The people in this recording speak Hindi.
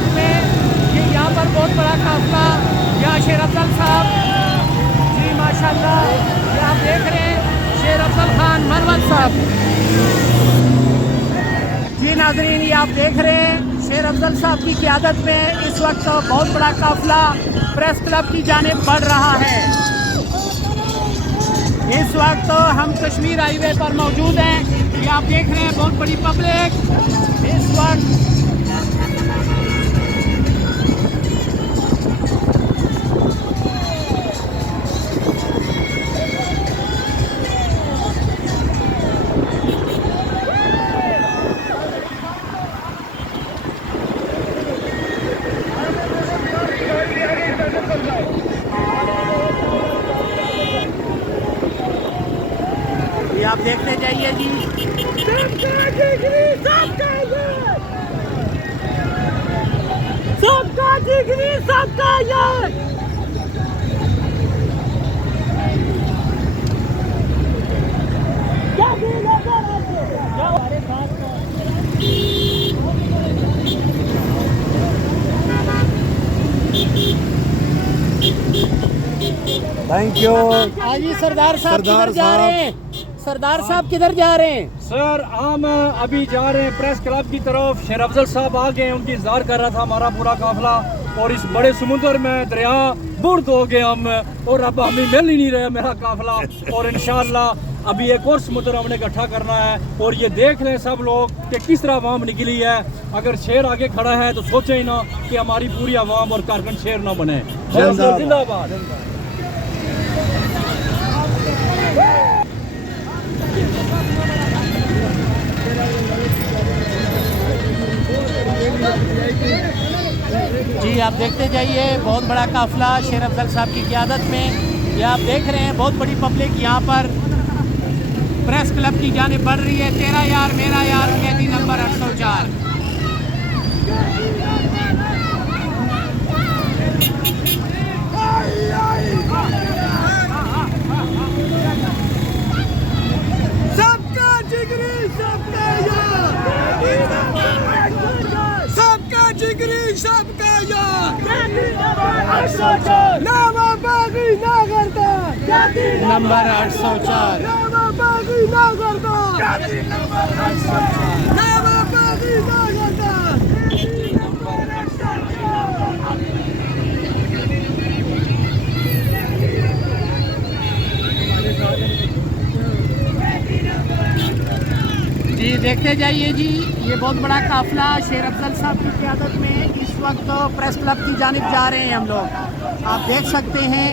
क़यादत में ये यहाँ पर बहुत बड़ा काफिला, यहाँ शेर अफजल साहब जी माशाल्लाह, ये आप देख रहे हैं शेर अफजल खान मरवत साहब जी। नाजरीन, ये आप देख रहे हैं शेर अफजल साहब की क़यादत में इस वक्त बहुत बड़ा काफिला प्रेस क्लब की जानिब बढ़ रहा है। इस वक्त हम कश्मीर हाईवे पर मौजूद हैं। ये आप देख रहे हैं बहुत बड़ी पब्लिक इस वक्त आप देखते जाइए जी। सबका जिगरी सबका यार, सबका जिगरी सबका यार। Thank you. आजी सरदार साहब किधर जा रहे हैं? सरदार साहब किधर जा रहे हैं? सर हम अभी जा रहे हैं प्रेस क्लब की तरफ। शेर अफजल साहब आ गए, उनकी इंतजार कर रहा था हमारा पूरा काफिला। और इस बड़े समुद्र में दरिया बुर्द हो गए हम, और अब हमें मिल ही नहीं रहा मेरा काफिला। और इंशाअल्लाह अभी एक और समुद्र हमने इकट्ठा करना है। और ये देख लें सब लोग कि किस तरह आवाम निकली है। अगर शेर आगे खड़ा है तो सोचें ही ना कि हमारी पूरी आवाम और कारकन शेर ना बने। जिंदाबाद। जी आप देखते जाइए, बहुत बड़ा काफिला शेर अफजल साहब की क़यादत में। ये आप देख रहे हैं बहुत बड़ी पब्लिक यहाँ पर प्रेस क्लब की जानिब बढ़ रही है। तेरा यार मेरा यार, कैदी नंबर 804। सबका जिगरी सबका यार, सबका जिगरी सबका यार, नामा बागी ना करता नंबर 804, नामा बागी ना करता नामा बागी ना करता। जी देखते जाइए जी, ये बहुत बड़ा काफिला शेर अफजल साहब की क़यादत में इस वक्त प्रेस क्लब की जानिब जा रहे हैं हम लोग। आप देख सकते हैं।